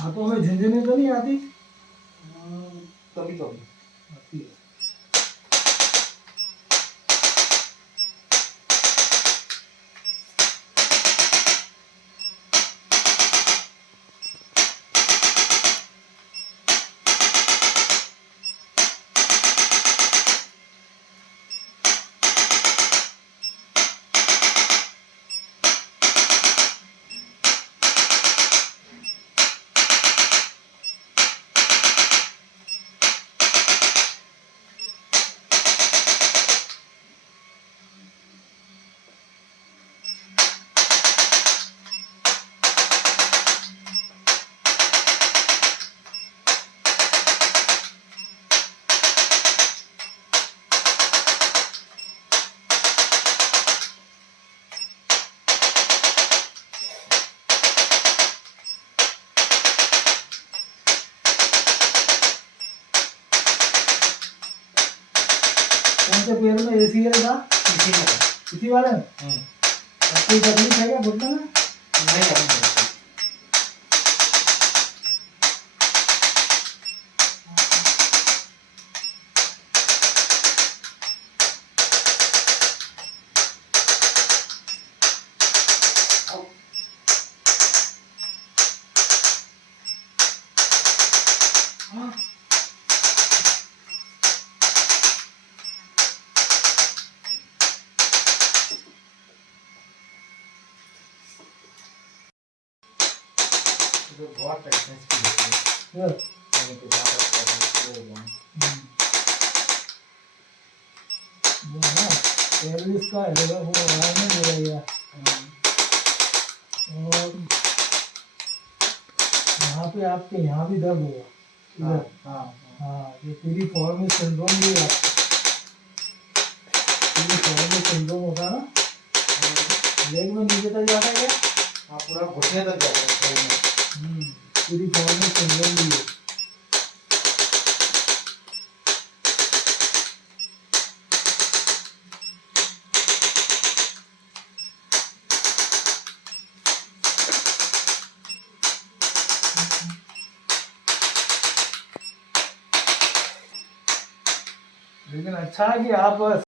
हाथों में झुंझुनी तो नहीं आती? कभी कभी आती है। कौन से पैर में एसी है था? इसी वाले में? कोई तकलीफ है क्या घुटने में? नहीं करना तो बहुत एक्सपेंस की है मैंने तो ज्यादा कर वो ना pelvis का है वो अलाइनमेंट हो गया और यहाँ पे आपके यहाँ भी दर्द होगा। हाँ हाँ ये piriformis सिंड्रोम भी है आपको। piriformis सिंड्रोम होता है ना, लेग में नीचे तक जाता है क्या? हाँ पूरा घुटने तक जाता है। piriformis सिंड्रोम भी है। लेकिन अच्छा है कि आप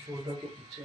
शोल्डर के पीछे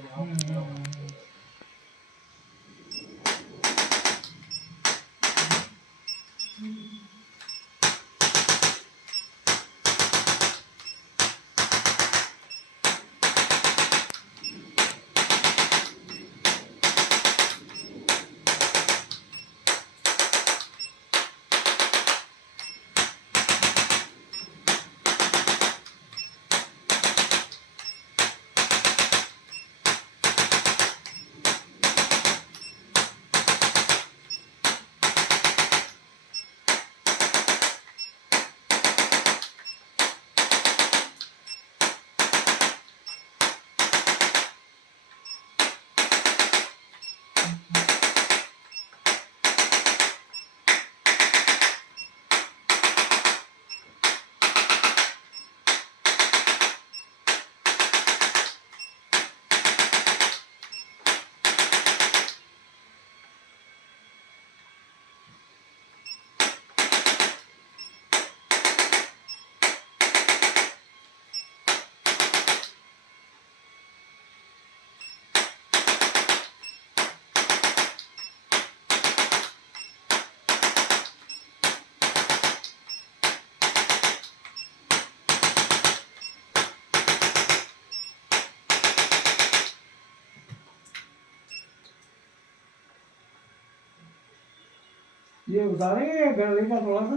ये उतारेंगे गले का थोड़ा सा,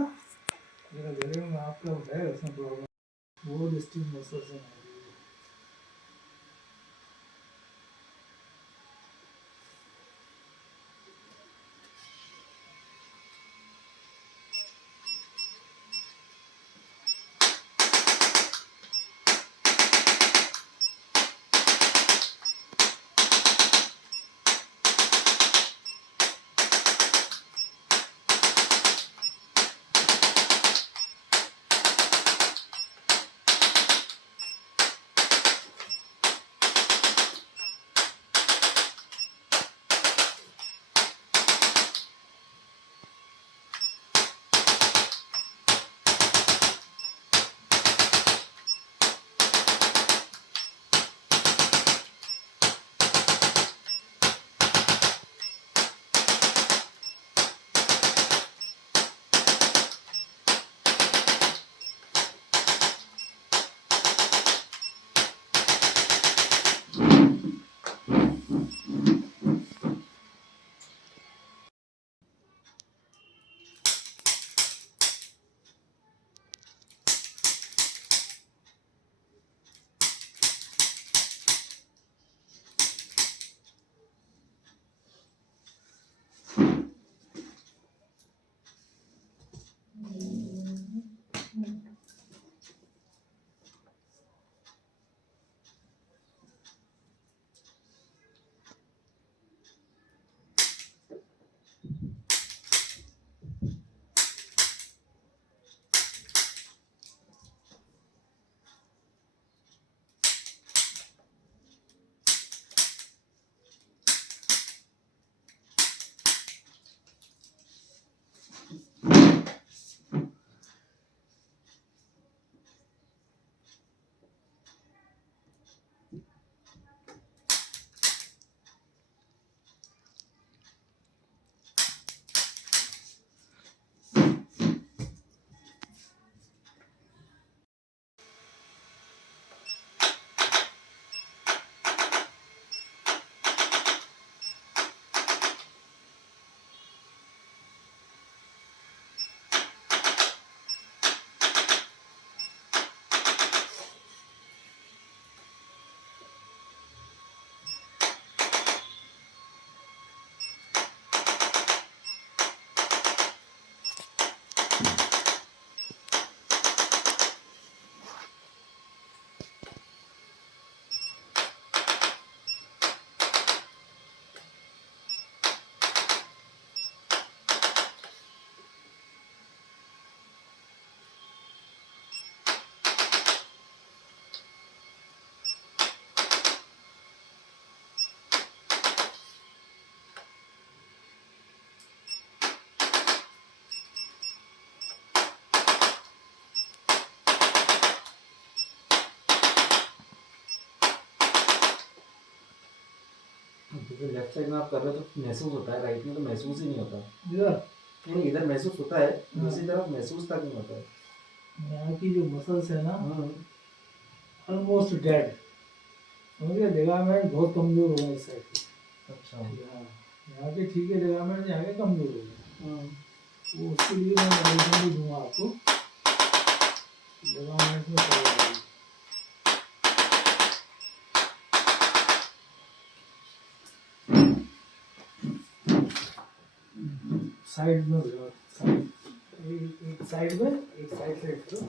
मेरा गले में आपका है उसमें प्रॉब्लम, वो डिस्टिंग मसल से नहीं। क्योंकि लेफ्ट साइड में आप कर रहे हो तो महसूस होता है, राइट में तो महसूस ही नहीं होता। इधर नहीं, इधर महसूस होता है, दूसरी तरफ महसूस तक नहीं होता है। यहाँ की जो मसल्स है ना ऑलमोस्ट डेड, समझे, लिगामेंट बहुत कमजोर हो गए इस साइड के। अच्छा। यहाँ के ठीक है, लिगामेंट यहाँ के कमजोर हो गए, वो उसके लिए मैं मेडिसिन भी दूंगा आपको, लिगामेंट में प्रॉब्लम है। साइड में हो जाओ, साइड एक साइड में, एक साइड से करो।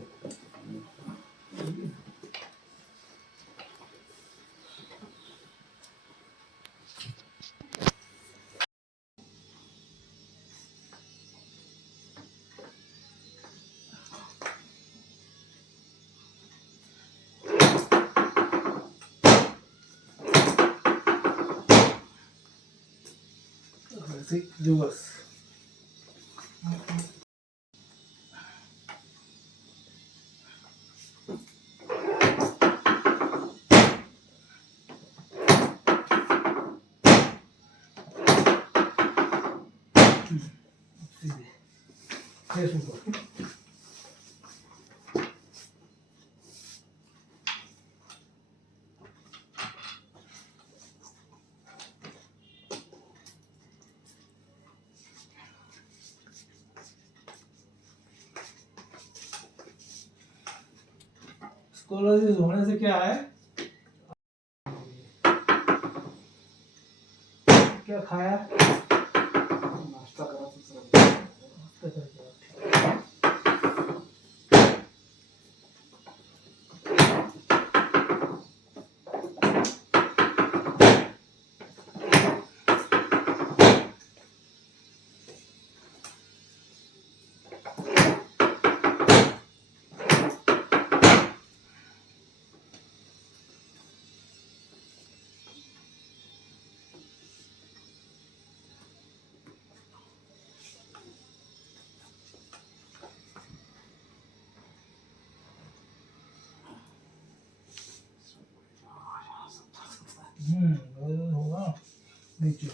ऐसे रिवर्स, फेस ऊपर। स्कोलोसिस होने से क्या है, क्या खाया? नाश्ता करा तो सर नाश्ता करके। होगा नीचे।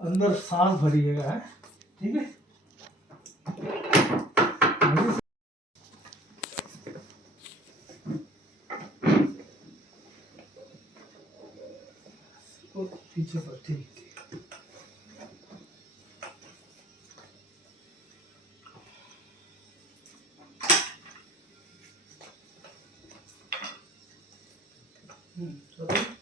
अंदर सांस भरिएगा है, ठीक है। और पीछे पर, ठीक। चलो।